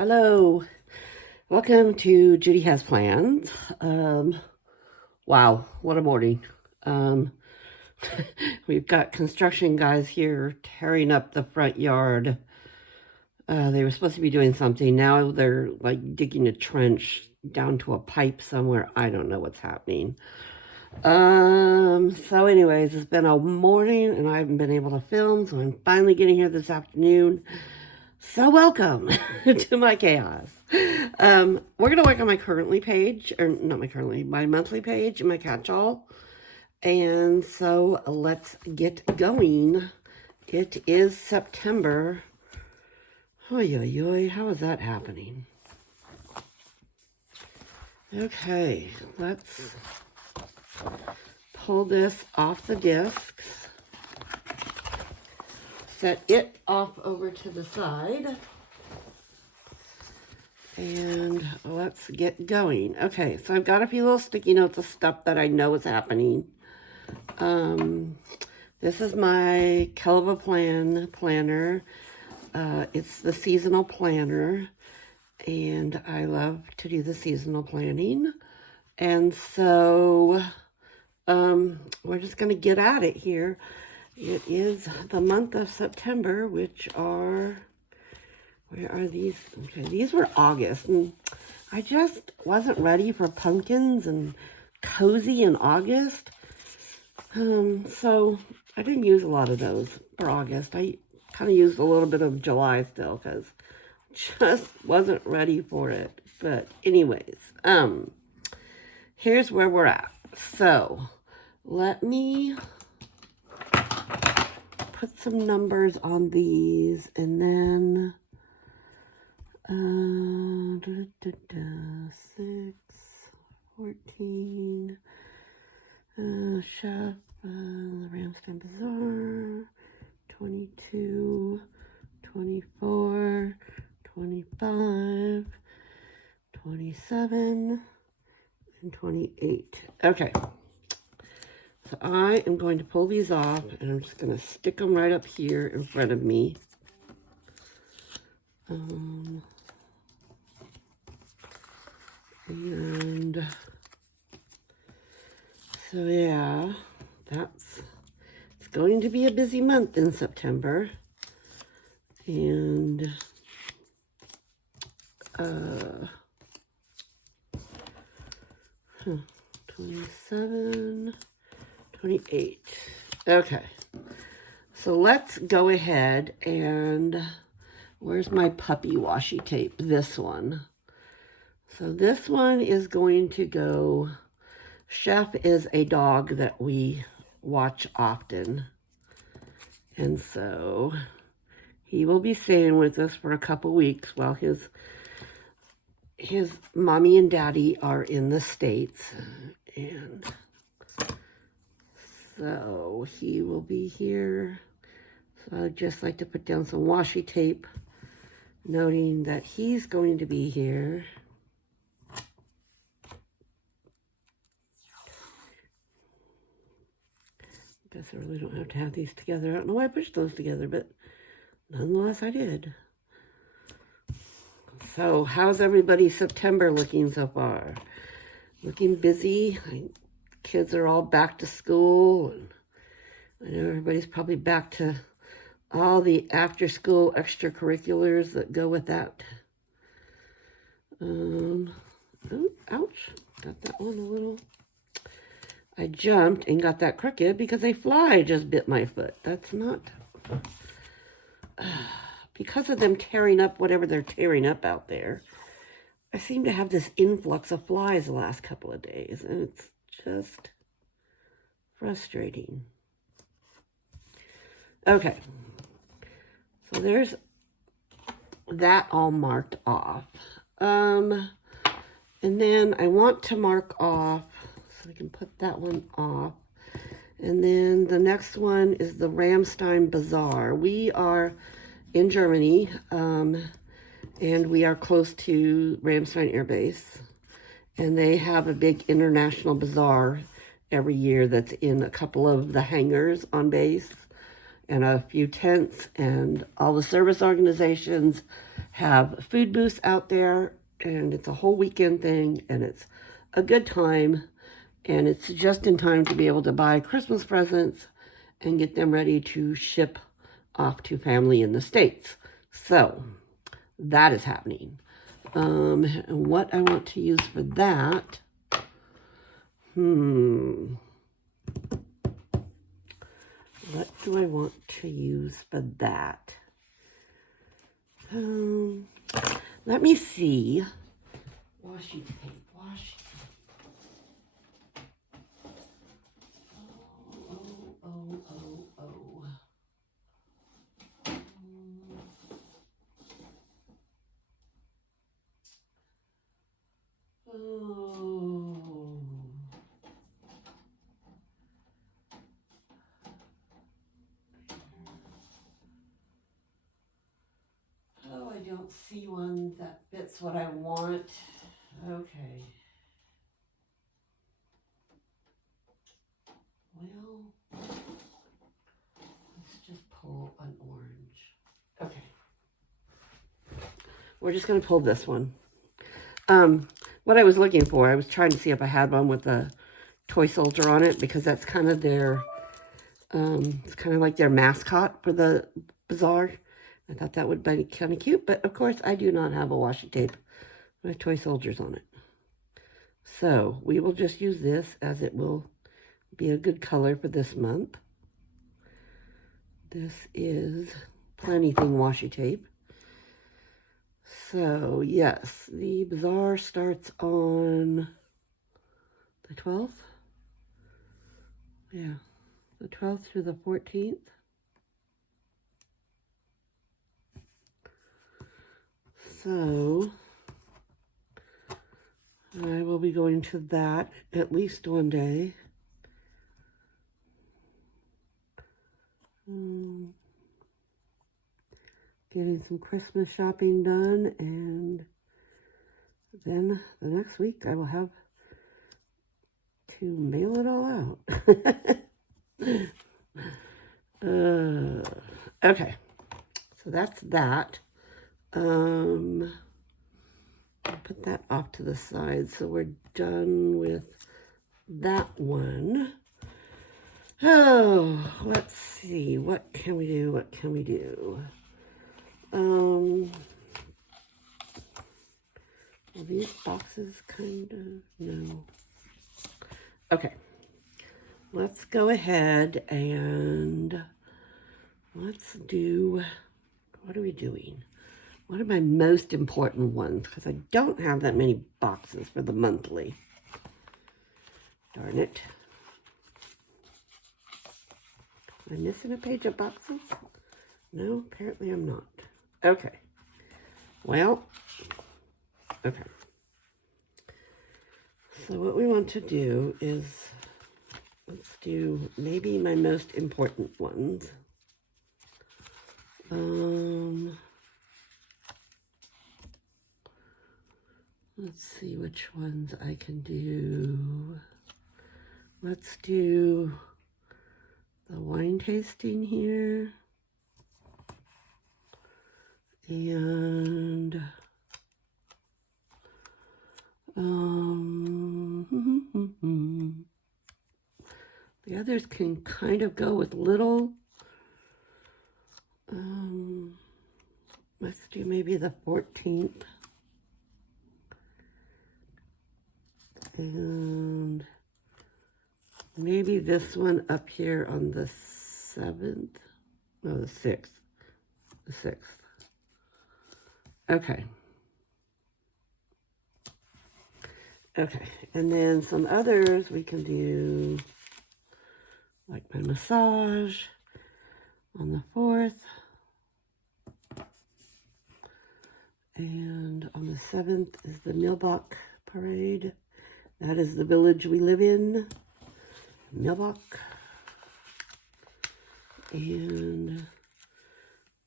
Hello, welcome to Judy Has Plans. Wow, what a morning. Um, we've got construction guys here tearing up the front yard. They were supposed to be doing something. Now they're like digging a trench down to a pipe somewhere. I don't know what's happening. So anyways, it's been a morning and I haven't been able to film, so I'm finally getting here this afternoon. So welcome to my chaos. We're going to work on my currently page, or not my currently, my monthly page and my catch-all. And so let's get going. It is September. Oy, oy, oy, how is that happening? Okay, let's pull this off the discs. Set it off over to the side. And let's get going. Okay, so I've got a few little sticky notes of stuff that I know is happening. This is my Kelva planner. It's the seasonal planner. And I love to do the seasonal planning. And so we're just going to get at it here. It is the month of September, which are... Where are these? Okay, these were August, and I just wasn't ready for pumpkins and cozy in August. So I didn't use a lot of those for August. I kind of used a little bit of July still because just wasn't ready for it. But anyways, here's where we're at. So let me put some numbers on these, and then 6, 14, Chef, Ramstein Bazaar, 22, 24, 25, 27, and 28. Okay, so I am going to pull these off, and I'm just going to stick them right up here in front of me. And so yeah, it's going to be a busy month in September. And 27, 28. Okay, so let's go ahead and where's my puppy washi tape? This one. So this one is going to go, Chef is a dog that we watch often. And so he will be staying with us for a couple weeks while his mommy and daddy are in the States. And so he will be here. So I'd just like to put down some washi tape, noting that he's going to be here. Guess I really don't have to have these together. I don't know why I pushed those together, but nonetheless I did. So how's everybody's September looking so far? Looking busy? Kids are all back to school. And I know everybody's probably back to all the after-school extracurriculars that go with that. Oh, ouch. Got that one a little... I jumped and got that crooked because a fly just bit my foot. That's not... because of them tearing up whatever they're tearing up out there, I seem to have this influx of flies the last couple of days, and it's just frustrating. Okay. So there's that all marked off. And then I want to mark off, so I can put that one off. And then the next one is the Ramstein Bazaar. We are in Germany, and we are close to Ramstein Air Base. And they have a big international bazaar every year that's in a couple of the hangars on base. and a few tents, and all the service organizations have food booths out there, and it's a whole weekend thing, and it's a good time, and it's just in time to be able to buy Christmas presents and get them ready to ship off to family in the States. So that is happening. And what I want to use for that, what do I want to use for that? Let me see. Washi tape, washi tape. Oh. Oh, I don't see one that fits what I want. Okay. Well, let's just pull an orange. Okay. We're just going to pull this one. What I was looking for, I was trying to see if I had one with a toy soldier on it, because that's kind of their, it's kind of like their mascot for the bazaar. I thought that would be kind of cute, but of course I do not have a washi tape with toy soldiers on it. So we will just use this, as it will be a good color for this month. This is Plenty-Thing washi tape. So yes, the bazaar starts on the 12th. Yeah, the 12th through the 14th. So I will be going to that at least one day. Getting some Christmas shopping done, and then the next week I will have to mail it all out. Okay, so that's that. I'll put that off to the side, so we're done with that one. Oh, let's see, what can we do? Well, these boxes kind of, no. Okay, let's go ahead and let's do, what are we doing? What are my most important ones? Because I don't have that many boxes for the monthly. Darn it. Am I missing a page of boxes? No, apparently I'm not. Okay. Well, okay. So what we want to do is, let's do maybe my most important ones. Let's see which ones I can do. Let's do the wine tasting here. And the others can kind of go with little. Let's do maybe the 14th. And maybe this one up here on the 7th. No, the 6th. The 6th. Okay. Okay, and then some others we can do, like my massage on the 4th. And on the 7th is the Milbach Parade. That is the village we live in, Milbach. And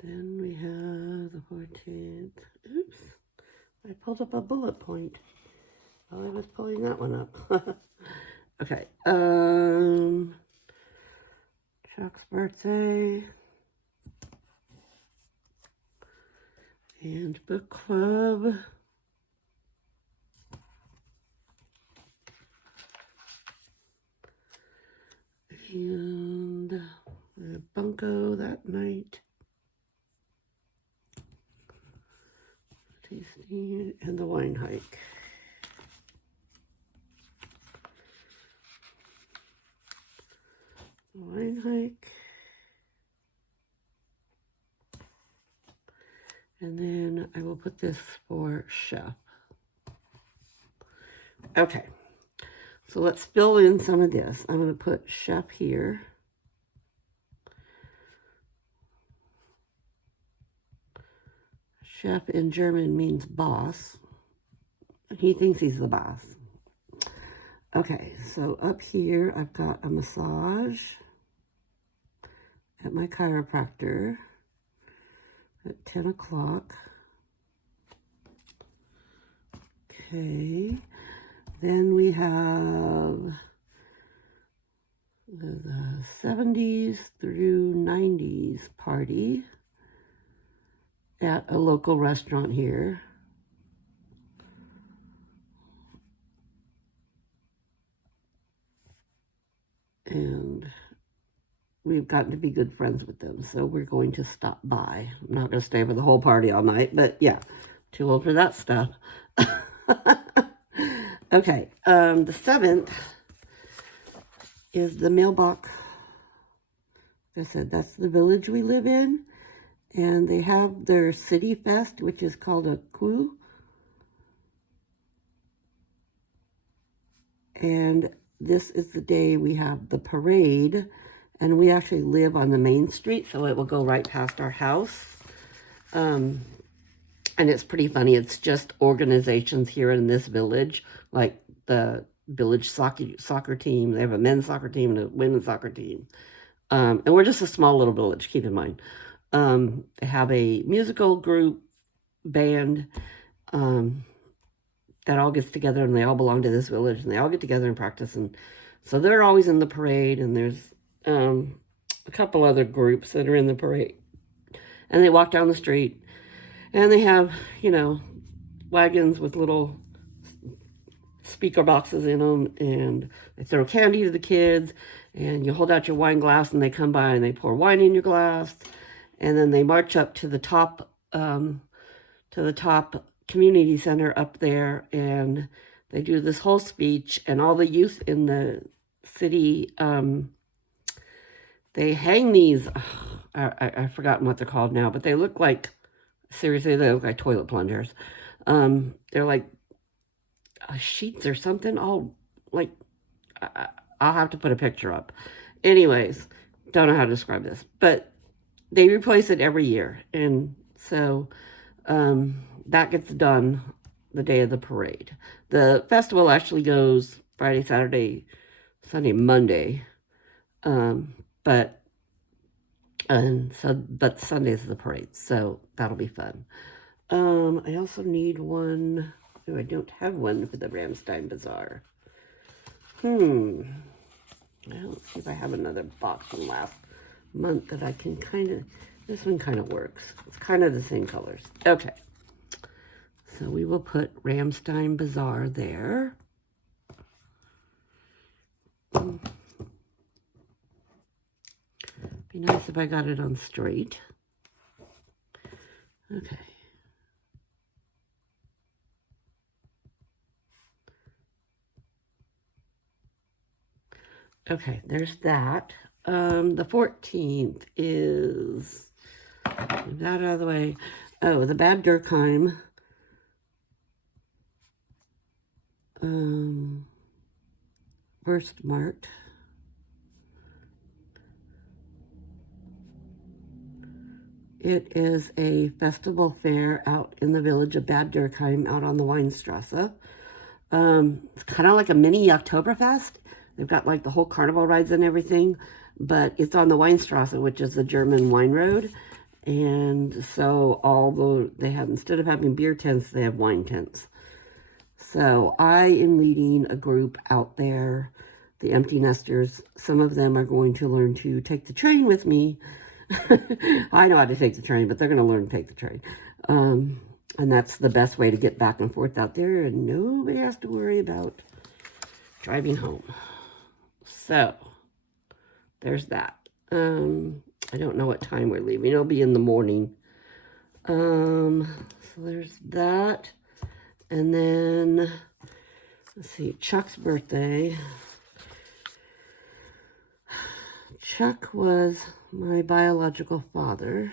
then we have the 14th. Oops, I pulled up a bullet point while I was pulling that one up. Okay, Chuck's birthday. and book club. And the bunko that night. Tasting and the wine hike. Wine hike. And then I will put this for chef. Okay, so let's fill in some of this. I'm going to put chef here. Chef in German means boss. He thinks he's the boss. Okay, so up here I've got a massage at my chiropractor at 10 o'clock. Okay, then we have the 70s through 90s party at a local restaurant here. And we've gotten to be good friends with them, so we're going to stop by. I'm not going to stay for the whole party all night, but yeah, too old for that stuff. Okay, the 7th is the mailbox. Like I said, that's the village we live in, and they have their city fest, which is called a coup. And this is the day we have the parade, and we actually live on the main street, so it will go right past our house. And it's pretty funny. It's just organizations here in this village, like the village soccer team. They have a men's soccer team and a women's soccer team. And we're just a small little village, keep in mind. They have a musical group, band, that all gets together, and they all belong to this village, and they all get together and practice. And so they're always in the parade, and there's a couple other groups that are in the parade. And they walk down the street, and they have, you know, wagons with little speaker boxes in them, and they throw candy to the kids, and you hold out your wine glass, and they come by and they pour wine in your glass, and then they march up to the top community center up there, and they do this whole speech, and all the youth in the city, they hang these, I've forgotten what they're called now, but they look like, seriously, they look like toilet plungers. They're like sheets or something. I'll have to put a picture up. Anyways, don't know how to describe this, but they replace it every year, and so that gets done the day of the parade. The festival actually goes Friday, Saturday, Sunday, Monday, but Sunday is the parade, so that'll be fun. I also need one. Oh, I don't have one for the Ramstein Bazaar. Let's see if I have another box from last month that I can this one kind of works. It's kind of the same colors. Okay. So we will put Ramstein Bazaar there. Be nice if I got it on straight. Okay. Okay, there's that. The 14th is, move that out of the way. Oh, the Bad Dürkheim. Wurstmarkt. It is a festival fair out in the village of Bad Dürkheim, out on the Weinstrasse. It's kind of like a mini Oktoberfest. They've got like the whole carnival rides and everything, but it's on the Weinstrasse, which is the German wine road. And so they have, instead of having beer tents, they have wine tents. So I am leading a group out there, the empty nesters. Some of them are going to learn to take the train with me. I know how to take the train, but they're going to learn to take the train. And that's the best way to get back and forth out there, and nobody has to worry about driving home. So there's that. I don't know what time we're leaving. It'll be in the morning. So there's that. And then, let's see, Chuck's birthday. Chuck was my biological father.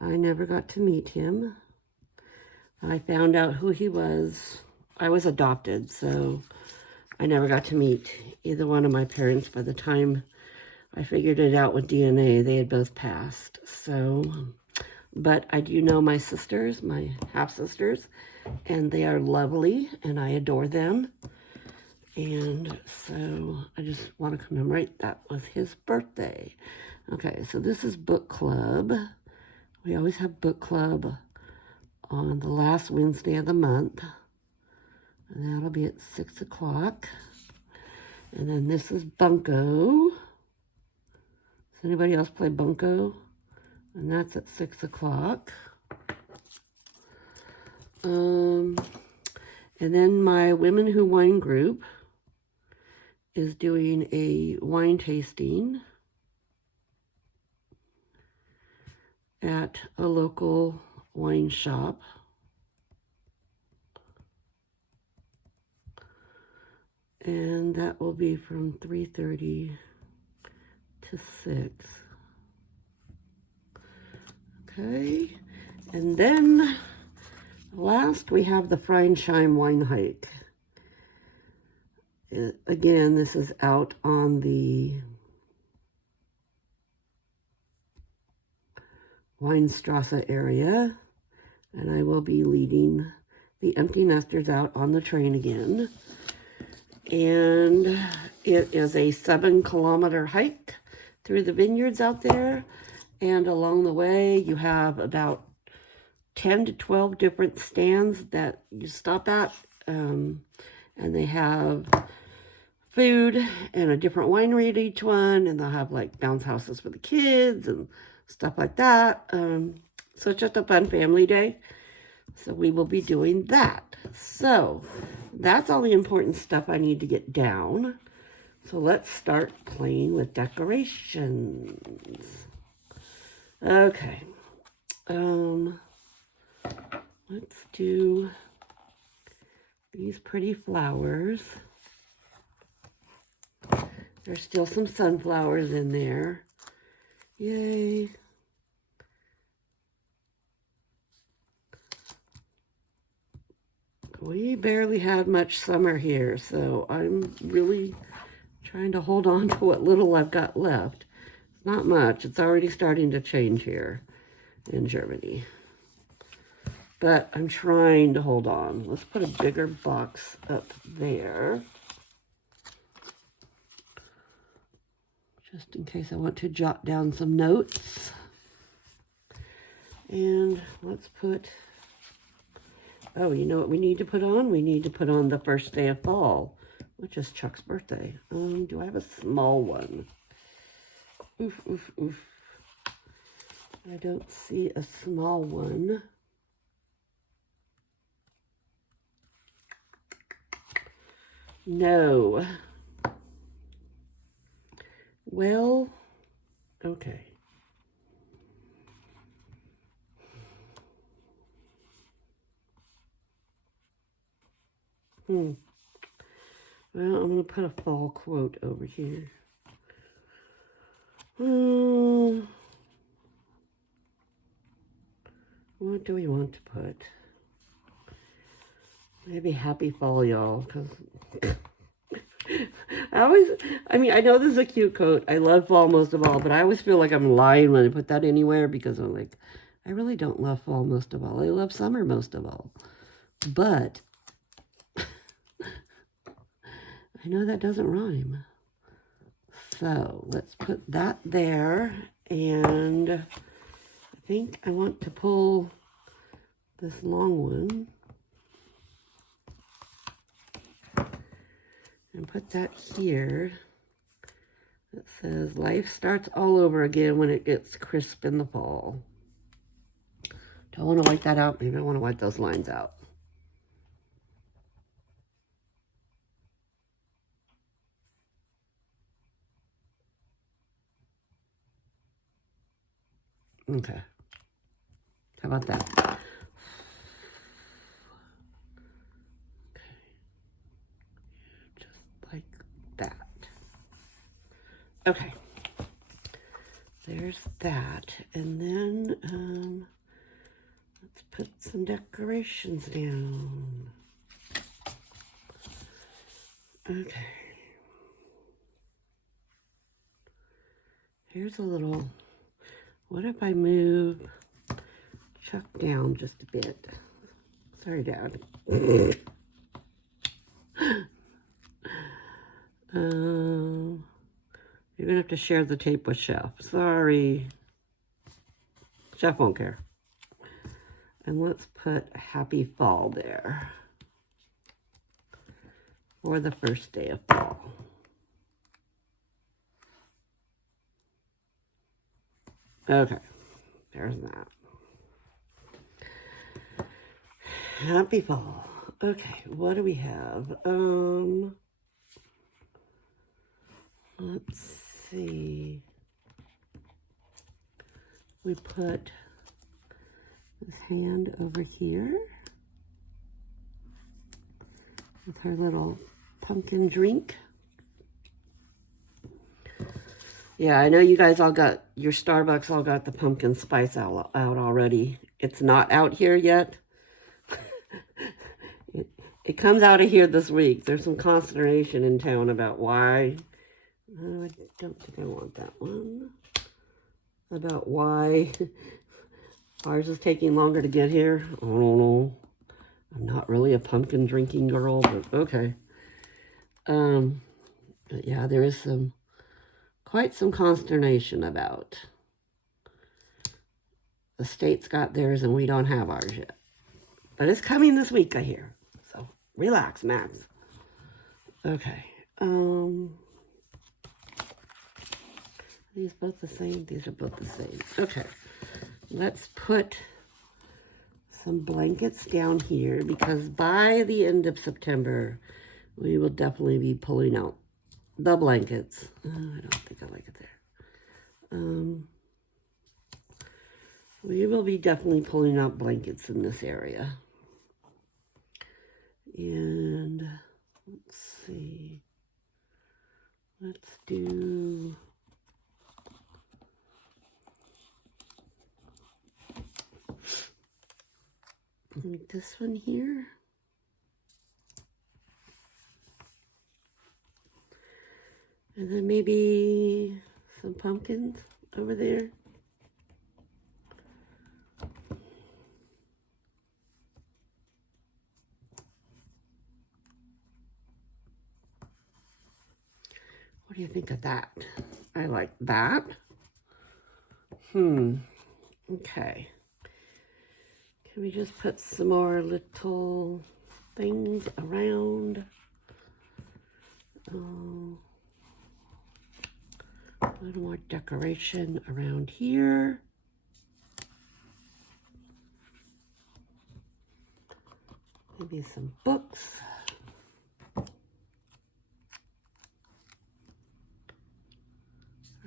I never got to meet him. I found out who he was. I was adopted, so I never got to meet either one of my parents. By the time I figured it out with DNA, they had both passed. So, but I do know my sisters, my half-sisters, and they are lovely, and I adore them. And so I just want to commemorate that was his birthday. Okay, so this is book club. We always have book club on the last Wednesday of the month. And that'll be at 6 o'clock. And then this is Bunko. Does anybody else play Bunko? And that's at 6 o'clock. And then my Women Who Wine group is doing a wine tasting at a local wine shop. And that will be from 3:30 to 6. Okay. And then last we have the Friedenheim Wine Hike. Again, this is out on the Weinstrasse area, and I will be leading the empty nesters out on the train again. And it is a 7-kilometer hike through the vineyards out there, and along the way you have about 10 to 12 different stands that you stop at, and they have food and a different winery at each one, and they'll have like bounce houses for the kids and stuff like that. So it's just a fun family day. So we will be doing that. So that's all the important stuff I need to get down. So let's start playing with decorations. Okay. Let's do these pretty flowers. There's still some sunflowers in there. Yay. We barely had much summer here, so I'm really trying to hold on to what little I've got left. Not much. It's already starting to change here in Germany. But I'm trying to hold on. Let's put a bigger box up there, just in case I want to jot down some notes. And let's put, oh, you know what we need to put on? We need to put on the first day of fall, which is Chuck's birthday. Do I have a small one? Oof, oof, oof. I don't see a small one. No. Well, okay. Well, I'm going to put a fall quote over here. What do we want to put? Maybe happy fall, y'all, because I mean, I know this is a cute coat. I love fall most of all, but I always feel like I'm lying when I put that anywhere because I'm like, I really don't love fall most of all. I love summer most of all. But I know that doesn't rhyme. So let's put that there. And I think I want to pull this long one and put that here. It says, life starts all over again when it gets crisp in the fall. Do I want to wipe that out? Maybe I want to wipe those lines out. Okay. How about that? Okay. Just like that. Okay. There's that. And then let's put some decorations down. Okay. Here's a little, what if I move Chuck down just a bit? Sorry, Dad. You're gonna have to share the tape with Chef. Sorry. Chef won't care. And let's put Happy Fall there for the first day of fall. Okay, there's that. Happy fall. Okay, what do we have? Let's see. We put this hand over here with her little pumpkin drink. Yeah, I know you guys all got, your Starbucks all got the pumpkin spice out already. It's not out here yet. It comes out of here this week. There's some consternation in town about why. I don't think I want that one. About why ours is taking longer to get here. I don't know. I'm not really a pumpkin drinking girl, but okay. But yeah, there is quite some consternation about the state's got theirs and we don't have ours yet. But it's coming this week, I hear. So relax, Max. Okay. These both the same? These are both the same. Okay. Let's put some blankets down here because by the end of September, we will definitely be pulling out the blankets. Oh, I don't think I like it there. We will be definitely pulling out blankets in this area. And let's see. Let's do like this one here. And then maybe some pumpkins over there. What do you think of that? I like that. Okay. Can we just put some more little things around? A little more decoration around here. Maybe some books.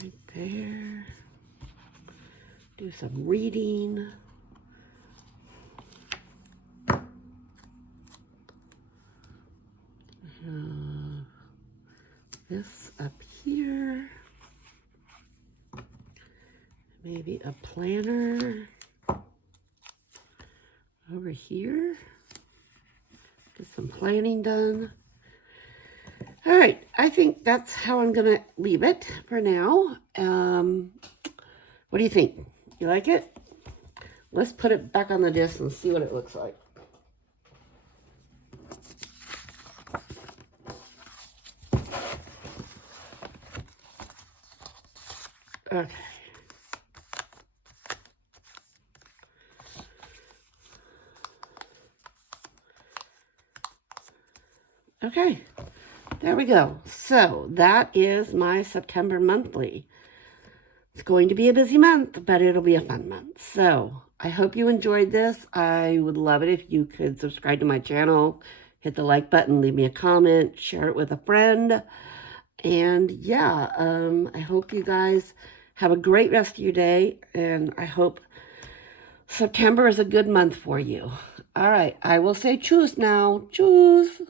Right there. Do some reading. This up here. Maybe a planner over here. Get some planning done. All right, I think that's how I'm gonna leave it for now. What do you think? You like it? Let's put it back on the disc and see what it looks like. Okay. Okay, There we go. So that is my September monthly. It's going to be a busy month, but it'll be a fun month. So I hope you enjoyed this. I would love it if you could subscribe to my channel, hit the like button, leave me a comment, share it with a friend. And yeah, I hope you guys have a great rest of your day. And I hope September is a good month for you. All right, I will say tschüss now. Tschüss.